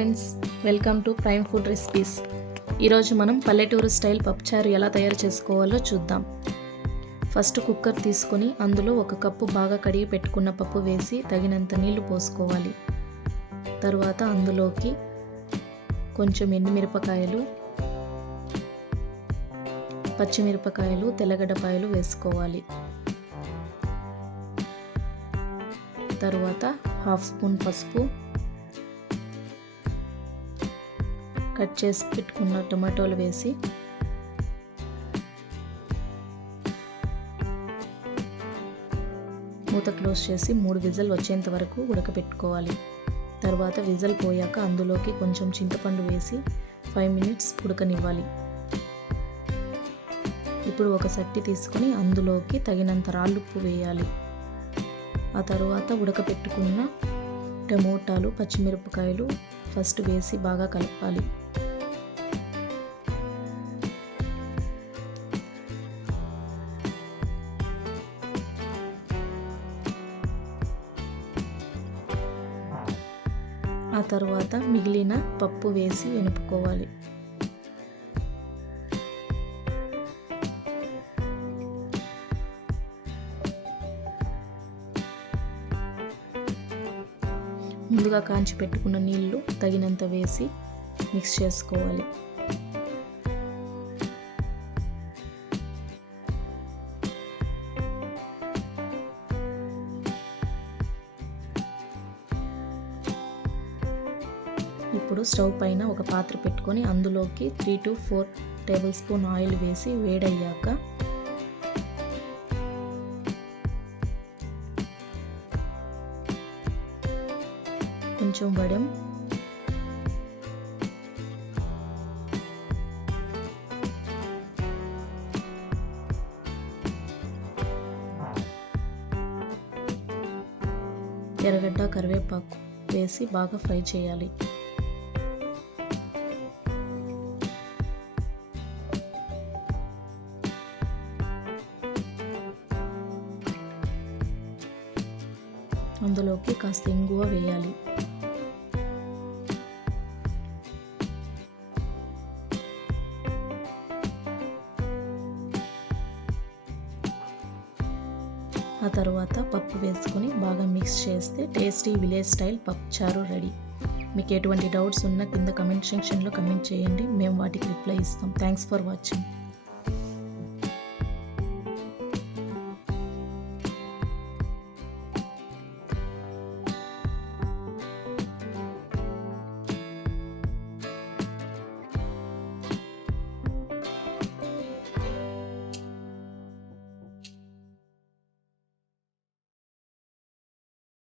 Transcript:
Friends, welcome to prime food recipes. ఈరోజు మనం పల్లెటూరు స్టైల్ పప్పుచారు ఎలా తయారు చేసుకోవాలో చూద్దాం. ఫస్ట్ కుక్కర్ తీసుకొని అందులో 1 కప్పు బాగా కడిగి పెట్టుకున్న పప్పు వేసి తగినంత నీళ్లు పోసుకోవాలి. తరువాత అందులోకి కొంచెం ఎండుమిరపకాయలు, పచ్చిమిరపకాయలు, తెల్లగడ్డపాయలు వేసుకోవాలి. తరువాత 1/2 స్పూన్ పసుపు, కట్ చేసి పెట్టుకున్న టొమాటోలు వేసి మూత క్లోజ్ చేసి 3 విజిల్ వచ్చేంత వరకు ఉడకబెట్టుకోవాలి. తర్వాత విజిల్ పోయాక అందులోకి కొంచెం చింతపండు వేసి 5 మినిట్స్ ఉడకనివ్వాలి. ఇప్పుడు ఒక సట్టి తీసుకొని అందులోకి తగినంత రాళ్ళుప్పు వేయాలి. ఆ తర్వాత ఉడకబెట్టుకున్న టమోటాలు, పచ్చిమిరపకాయలు ఫస్ట్ వేసి బాగా కలపాలి. ఆ తర్వాత మిగిలిన పప్పు వేసి ఎనుపుకోవాలి. ముందుగా కాంచి పెట్టుకున్న నీళ్లు తగినంత వేసి మిక్స్ చేసుకోవాలి. ఇప్పుడు స్టవ్ పైన ఒక పాత్ర పెట్టుకొని అందులోకి 3 to 4 టేబుల్ స్పూన్ ఆయిల్ వేసి వేడయ్యాక కొంచెం వడెం, ఎర్రగడ్డ, కరివేపాకు వేసి బాగా ఫ్రై చేయాలి. అందులోకి కాస్త ఇంగువ వేయాలి. ఆ తర్వాత పప్పు వేసుకొని బాగా మిక్స్ చేస్తే టేస్టీ విలేజ్ స్టైల్ పప్పుచారు రెడీ. మీకు ఎటువంటి డౌట్స్ ఉన్నా కింద కమెంట్ సెక్షన్లో కమెంట్ చేయండి, మేము వాటికి రిప్లై ఇస్తాం. Thanks for watching.